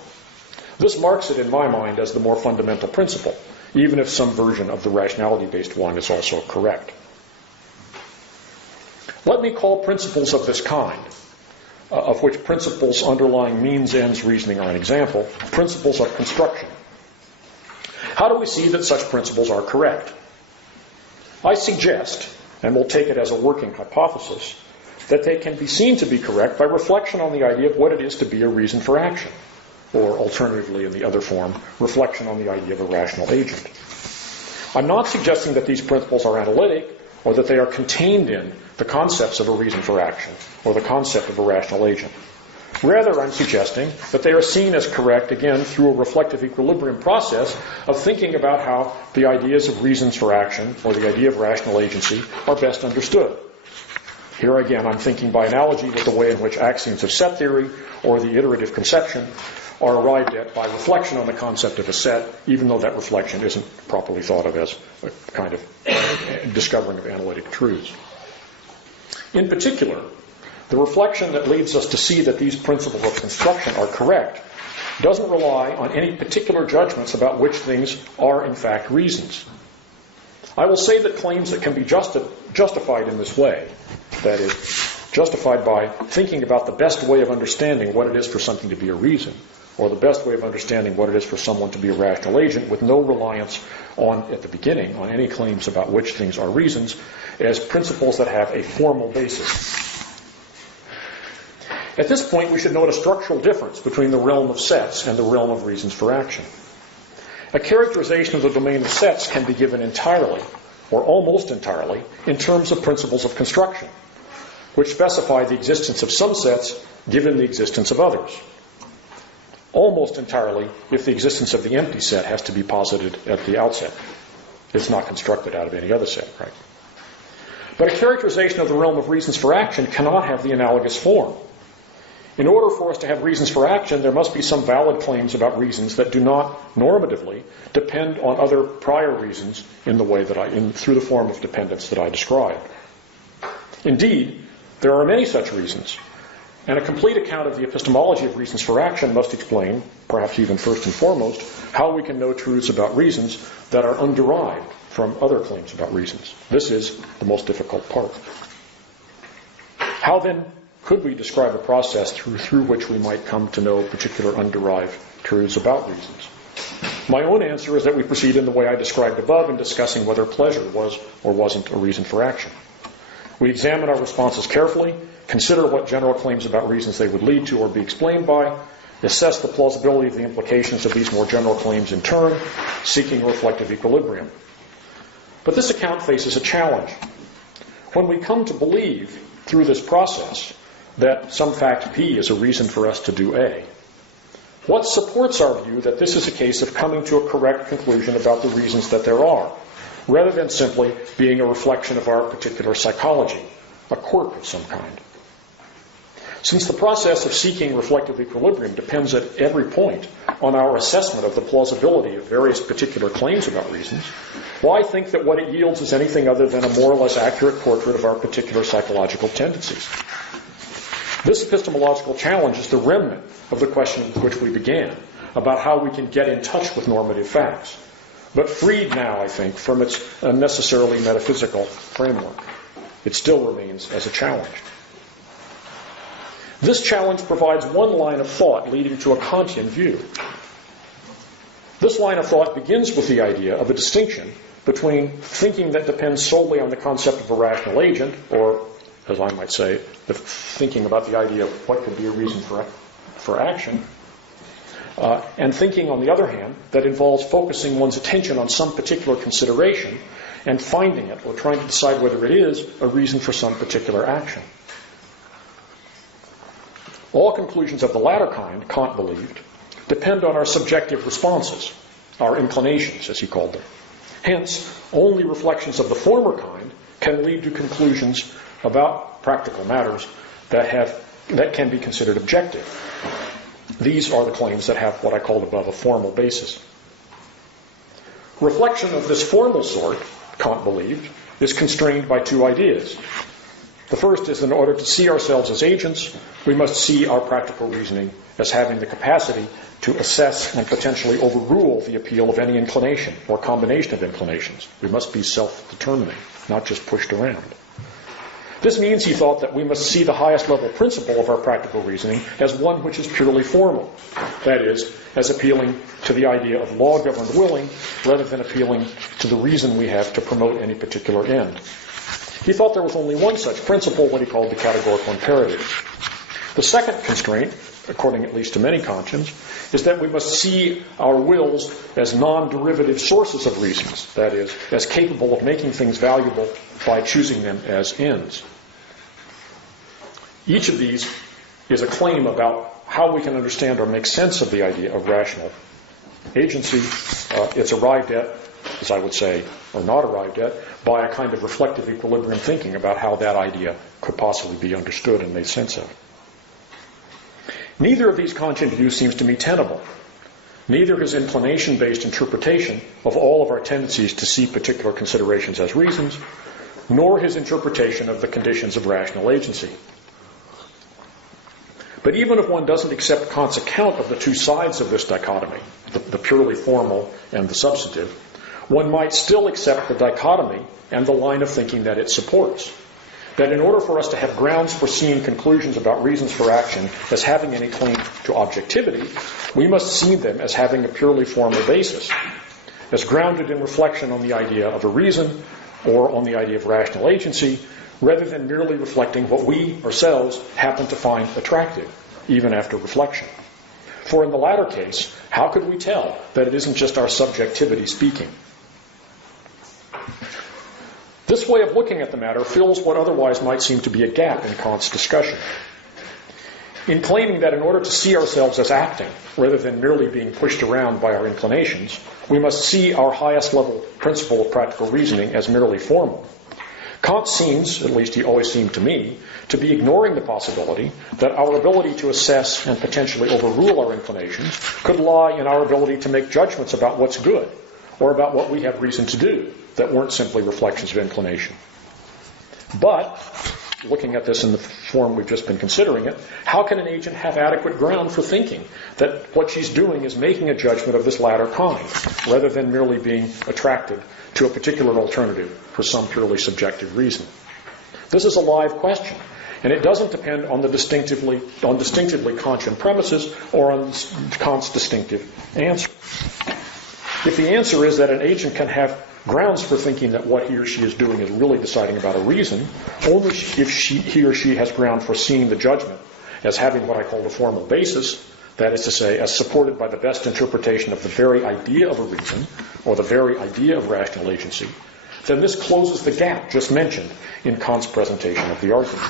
This marks it, in my mind, as the more fundamental principle, even if some version of the rationality-based one is also correct. Let me call principles of this kind, of which principles underlying means-ends reasoning are an example, principles of construction. How do we see that such principles are correct? I suggest, and we'll take it as a working hypothesis, that they can be seen to be correct by reflection on the idea of what it is to be a reason for action, or alternatively in the other form, reflection on the idea of a rational agent. I'm not suggesting that these principles are analytic or that they are contained in the concepts of a reason for action or the concept of a rational agent. Rather, I'm suggesting that they are seen as correct, again, through a reflective equilibrium process of thinking about how the ideas of reasons for action or the idea of rational agency are best understood. Here again, I'm thinking by analogy with the way in which axioms of set theory or the iterative conception are arrived at by reflection on the concept of a set, even though that reflection isn't properly thought of as a kind of discovering of analytic truths. In particular, the reflection that leads us to see that these principles of construction are correct doesn't rely on any particular judgments about which things are in fact reasons. I will say that claims that can be justified in this way, that is, justified by thinking about the best way of understanding what it is for something to be a reason, or the best way of understanding what it is for someone to be a rational agent with no reliance on, at the beginning, on any claims about which things are reasons, as principles that have a formal basis. At this point, we should note a structural difference between the realm of sets and the realm of reasons for action. A characterization of the domain of sets can be given entirely, or almost entirely, in terms of principles of construction, which specify the existence of some sets given the existence of others. Almost entirely if the existence of the empty set has to be posited at the outset. It's not constructed out of any other set, right? But a characterization of the realm of reasons for action cannot have the analogous form. In order for us to have reasons for action, there must be some valid claims about reasons that do not normatively depend on other prior reasons in the way that through the form of dependence that I described. Indeed, there are many such reasons, and a complete account of the epistemology of reasons for action must explain, perhaps even first and foremost, how we can know truths about reasons that are underived from other claims about reasons. This is the most difficult part. How then could we describe a process through which we might come to know particular underived truths about reasons? My own answer is that we proceed in the way I described above in discussing whether pleasure was or wasn't a reason for action. We examine our responses carefully, consider what general claims about reasons they would lead to or be explained by, assess the plausibility of the implications of these more general claims in turn, seeking reflective equilibrium. But this account faces a challenge. When we come to believe, through this process, that some fact P is a reason for us to do A, What supports our view that this is a case of coming to a correct conclusion about the reasons that there are, rather than simply being a reflection of our particular psychology, a quirk of some kind? Since the process of seeking reflective equilibrium depends at every point on our assessment of the plausibility of various particular claims about reasons, why think that what it yields is anything other than a more or less accurate portrait of our particular psychological tendencies? This epistemological challenge is the remnant of the question with which we began, about how we can get in touch with normative facts, but freed now, I think, from its unnecessarily metaphysical framework. It still remains as a challenge. This challenge provides one line of thought leading to a Kantian view. This line of thought begins with the idea of a distinction between thinking that depends solely on the concept of a rational agent, or, as I might say, the thinking about the idea of what could be a reason for action, and thinking, on the other hand, that involves focusing one's attention on some particular consideration and finding it, or trying to decide whether it is a reason for some particular action. All conclusions of the latter kind, Kant believed, depend on our subjective responses, our inclinations, as he called them. Hence, only reflections of the former kind can lead to conclusions about practical matters that can be considered objective. These are the claims that have what I called above a formal basis. Reflection of this formal sort, Kant believed, is constrained by two ideas. The first is, in order to see ourselves as agents, we must see our practical reasoning as having the capacity to assess and potentially overrule the appeal of any inclination or combination of inclinations. We must be self-determining, not just pushed around. This means, he thought, that we must see the highest level principle of our practical reasoning as one which is purely formal, that is, as appealing to the idea of law-governed willing rather than appealing to the reason we have to promote any particular end. He thought there was only one such principle, what he called the categorical imperative. The second constraint, according at least to many Kantians, is that we must see our wills as non-derivative sources of reasons, that is, as capable of making things valuable by choosing them as ends. Each of these is a claim about how we can understand or make sense of the idea of rational agency. It's arrived at, as I would say, or not arrived at, by a kind of reflective equilibrium thinking about how that idea could possibly be understood and made sense of. Neither of these Kantian views seems to me tenable. Neither his inclination-based interpretation of all of our tendencies to see particular considerations as reasons, nor his interpretation of the conditions of rational agency. But even if one doesn't accept Kant's account of the two sides of this dichotomy, the purely formal and the substantive, one might still accept the dichotomy and the line of thinking that it supports. That in order for us to have grounds for seeing conclusions about reasons for action as having any claim to objectivity, we must see them as having a purely formal basis, as grounded in reflection on the idea of a reason or on the idea of rational agency, rather than merely reflecting what we ourselves happen to find attractive, even after reflection. For in the latter case, how could we tell that it isn't just our subjectivity speaking? This way of looking at the matter fills what otherwise might seem to be a gap in Kant's discussion. In claiming that in order to see ourselves as acting, rather than merely being pushed around by our inclinations, we must see our highest level principle of practical reasoning as merely formal, Kant seems, at least he always seemed to me, to be ignoring the possibility that our ability to assess and potentially overrule our inclinations could lie in our ability to make judgments about what's good, or about what we have reason to do, that weren't simply reflections of inclination. But, looking at this in the form we've just been considering it, how can an agent have adequate ground for thinking that what she's doing is making a judgment of this latter kind, rather than merely being attracted to a particular alternative for some purely subjective reason? This is a live question, and it doesn't depend on distinctively Kantian premises or on Kant's distinctive answer. If the answer is that an agent can have grounds for thinking that what he or she is doing is really deciding about a reason, only if he or she has ground for seeing the judgment as having what I call the formal basis, that is to say, as supported by the best interpretation of the very idea of a reason, or the very idea of rational agency, then this closes the gap just mentioned in Kant's presentation of the argument.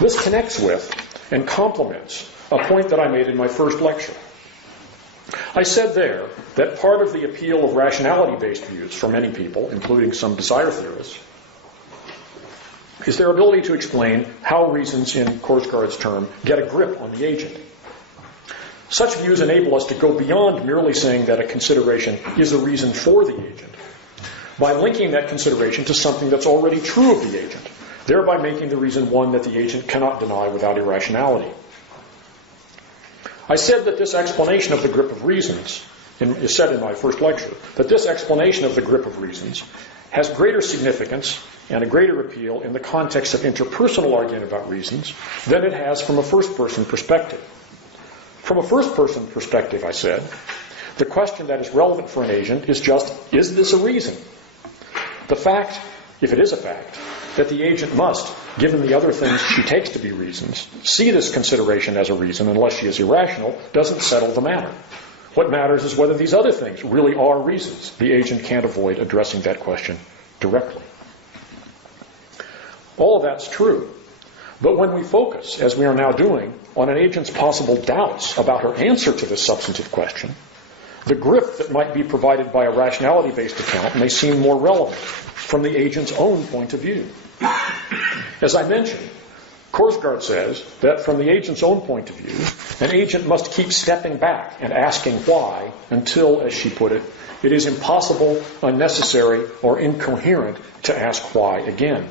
This connects with and complements a point that I made in my first lecture. I said there that part of the appeal of rationality-based views for many people, including some desire theorists, is their ability to explain how reasons, in Korsgaard's term, get a grip on the agent. Such views enable us to go beyond merely saying that a consideration is a reason for the agent, by linking that consideration to something that's already true of the agent, thereby making the reason one that the agent cannot deny without irrationality. I said that this explanation of the grip of reasons, is said in my first lecture, that this explanation of the grip of reasons has greater significance and a greater appeal in the context of interpersonal argument about reasons than it has from a first-person perspective. From a first-person perspective, I said, the question that is relevant for an agent is just, is this a reason? The fact, if it is a fact, that the agent must, given the other things she takes to be reasons, see this consideration as a reason unless she is irrational, doesn't settle the matter. What matters is whether these other things really are reasons. The agent can't avoid addressing that question directly. All of that's true. But when we focus, as we are now doing, on an agent's possible doubts about her answer to this substantive question, the grip that might be provided by a rationality-based account may seem more relevant from the agent's own point of view. As I mentioned, Korsgaard says that from the agent's own point of view, an agent must keep stepping back and asking why until, as she put it, it is impossible, unnecessary, or incoherent to ask why again.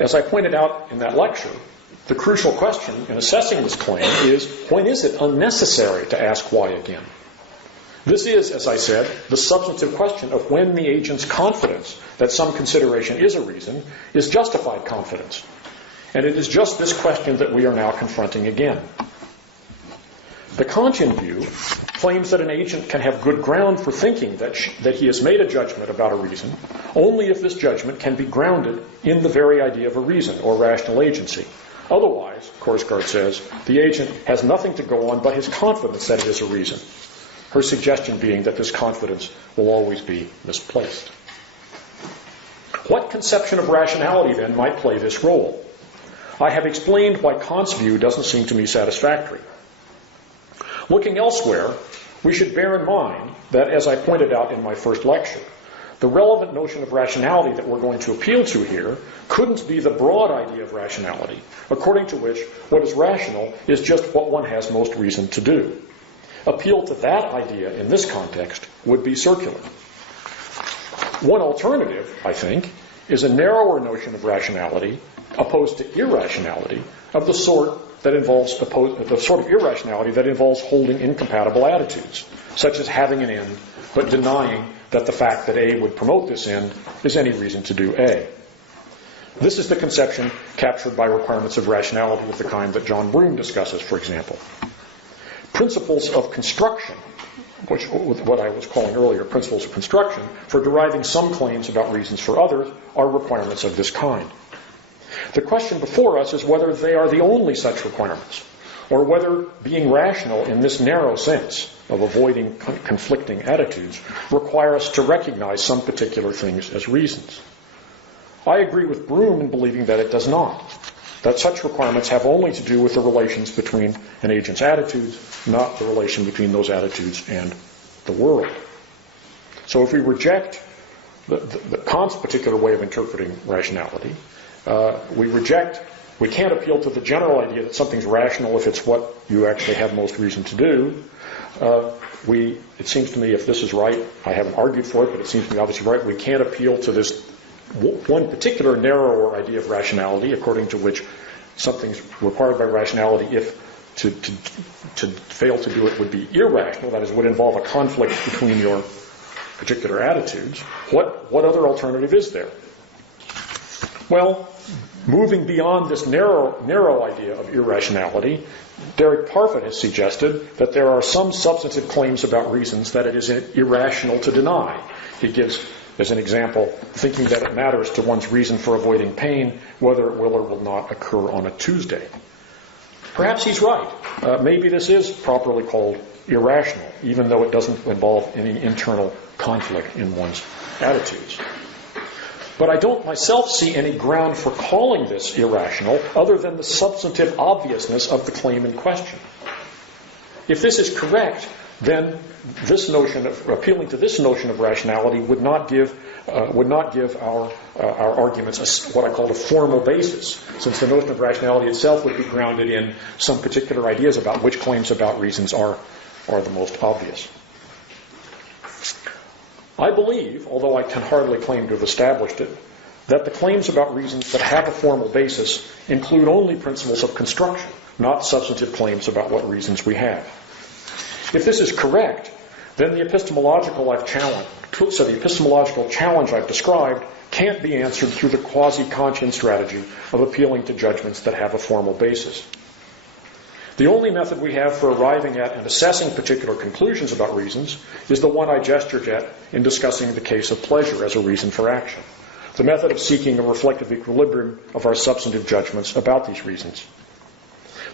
As I pointed out in that lecture, the crucial question in assessing this claim is, when is it unnecessary to ask why again? This is, as I said, the substantive question of when the agent's confidence that some consideration is a reason is justified confidence. And it is just this question that we are now confronting again. The Kantian view claims that an agent can have good ground for thinking that he has made a judgment about a reason only if this judgment can be grounded in the very idea of a reason or rational agency. Otherwise, Korsgaard says, the agent has nothing to go on but his confidence that it is a reason. Her suggestion being that this confidence will always be misplaced. What conception of rationality, then, might play this role? I have explained why Kant's view doesn't seem to me satisfactory. Looking elsewhere, we should bear in mind that, as I pointed out in my first lecture, the relevant notion of rationality that we're going to appeal to here couldn't be the broad idea of rationality, according to which what is rational is just what one has most reason to do. Appeal to that idea in this context would be circular. One alternative, I think, is a narrower notion of rationality opposed to irrationality of the sort that involves the sort of irrationality that involves holding incompatible attitudes, such as having an end but denying that the fact that A would promote this end is any reason to do A. This is the conception captured by requirements of rationality of the kind that John Broome discusses, for example. Principles of construction, which what I was calling earlier principles of construction, for deriving some claims about reasons for others, are requirements of this kind. The question before us is whether they are the only such requirements, or whether being rational in this narrow sense of avoiding conflicting attitudes require us to recognize some particular things as reasons. I agree with Broome in believing that it does not, that such requirements have only to do with the relations between an agent's attitudes, not the relation between those attitudes and the world. So if we reject the Kant's particular way of interpreting rationality, we can't appeal to the general idea that something's rational if it's what you actually have most reason to do. It seems to me, if this is right, I haven't argued for it, but it seems to me obviously right, we can't appeal to this one particular narrower idea of rationality, according to which something's required by rationality if to fail to do it would be irrational, that is, would involve a conflict between your particular attitudes. What other alternative is there? Well, moving beyond this narrow idea of irrationality, Derek Parfit has suggested that there are some substantive claims about reasons that it is irrational to deny. He gives, as an example, thinking that it matters to one's reason for avoiding pain whether it will or will not occur on a Tuesday. Perhaps he's right. Maybe this is properly called irrational, even though it doesn't involve any internal conflict in one's attitudes. But I don't myself see any ground for calling this irrational other than the substantive obviousness of the claim in question. If this is correct, then this notion of appealing to this notion of rationality would not give our arguments what I call a formal basis, since the notion of rationality itself would be grounded in some particular ideas about which claims about reasons are the most obvious. I believe, although I can hardly claim to have established it, that the claims about reasons that have a formal basis include only principles of construction, not substantive claims about what reasons we have. If this is correct, then the epistemological challenge I've described can't be answered through the quasi-Kantian strategy of appealing to judgments that have a formal basis. The only method we have for arriving at and assessing particular conclusions about reasons is the one I gestured at in discussing the case of pleasure as a reason for action, the method of seeking a reflective equilibrium of our substantive judgments about these reasons.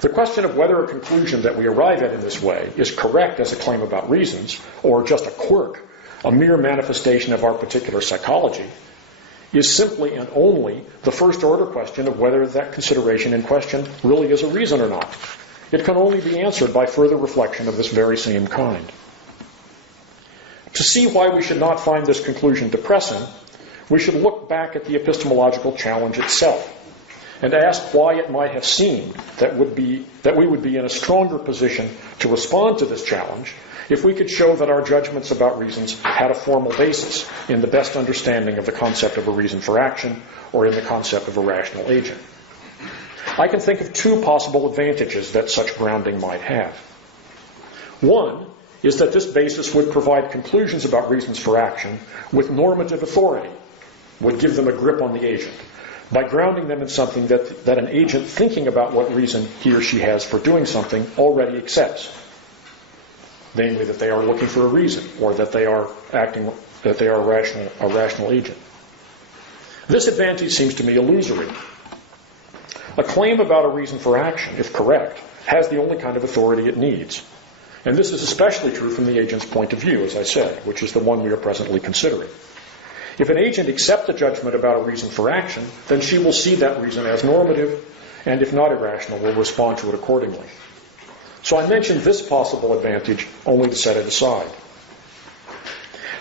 The question of whether a conclusion that we arrive at in this way is correct as a claim about reasons, or just a quirk, a mere manifestation of our particular psychology, is simply and only the first-order question of whether that consideration in question really is a reason or not. It can only be answered by further reflection of this very same kind. To see why we should not find this conclusion depressing, we should look back at the epistemological challenge itself and ask why it might have seemed that we would be in a stronger position to respond to this challenge if we could show that our judgments about reasons had a formal basis in the best understanding of the concept of a reason for action or in the concept of a rational agent. I can think of two possible advantages that such grounding might have. One is that this basis would provide conclusions about reasons for action with normative authority, would give them a grip on the agent, by grounding them in something that an agent thinking about what reason he or she has for doing something already accepts. Namely, that they are looking for a reason, or that they are acting, that they are a rational agent. This advantage seems to me illusory. A claim about a reason for action, if correct, has the only kind of authority it needs. And this is especially true from the agent's point of view, as I said, which is the one we are presently considering. If an agent accepts a judgment about a reason for action, then she will see that reason as normative, and if not irrational, will respond to it accordingly. So I mentioned this possible advantage only to set it aside.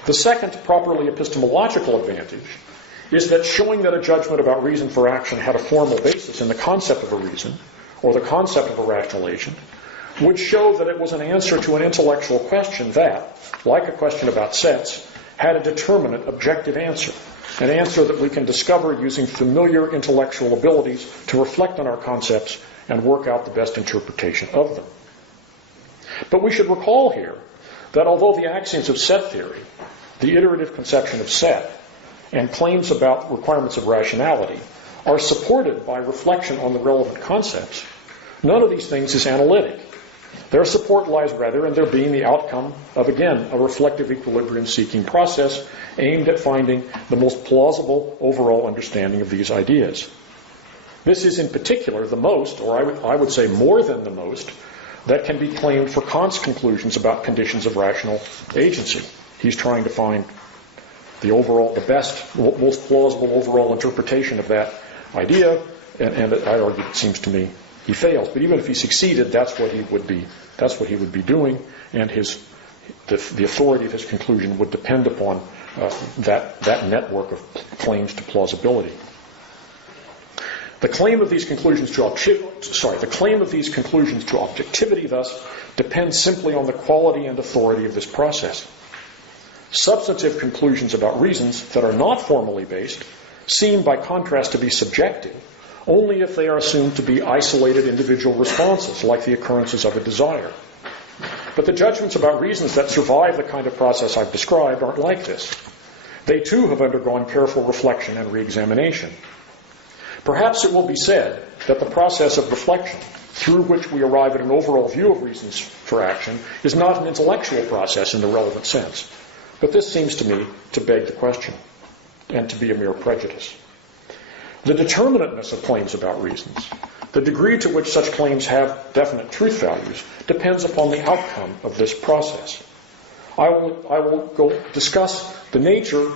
The second properly epistemological advantage is that showing that a judgment about reason for action had a formal basis in the concept of a reason, or the concept of a rational agent, would show that it was an answer to an intellectual question that, like a question about sets, had a determinate objective answer, an answer that we can discover using familiar intellectual abilities to reflect on our concepts and work out the best interpretation of them. But we should recall here that although the axioms of set theory, the iterative conception of set, and claims about requirements of rationality are supported by reflection on the relevant concepts, none of these things is analytic. Their support lies rather in their being the outcome of, again, a reflective equilibrium-seeking process aimed at finding the most plausible overall understanding of these ideas. This is in particular the most, or I would say more than the most, that can be claimed for Kant's conclusions about conditions of rational agency. He's trying to find the best, most plausible overall interpretation of that idea, and I argue it seems to me he fails. But even if he succeeded, that's what he would be doing, and the authority of his conclusion would depend upon that network of claims to plausibility. The claim of these conclusions to objectivity, thus, depends simply on the quality and authority of this process. Substantive conclusions about reasons that are not formally based seem, by contrast, to be subjective only if they are assumed to be isolated individual responses, like the occurrences of a desire. But the judgments about reasons that survive the kind of process I've described aren't like this. They too have undergone careful reflection and re-examination. Perhaps it will be said that the process of reflection, through which we arrive at an overall view of reasons for action, is not an intellectual process in the relevant sense. But this seems to me to beg the question, and to be a mere prejudice. The determinateness of claims about reasons, the degree to which such claims have definite truth values, depends upon the outcome of this process. I will discuss the nature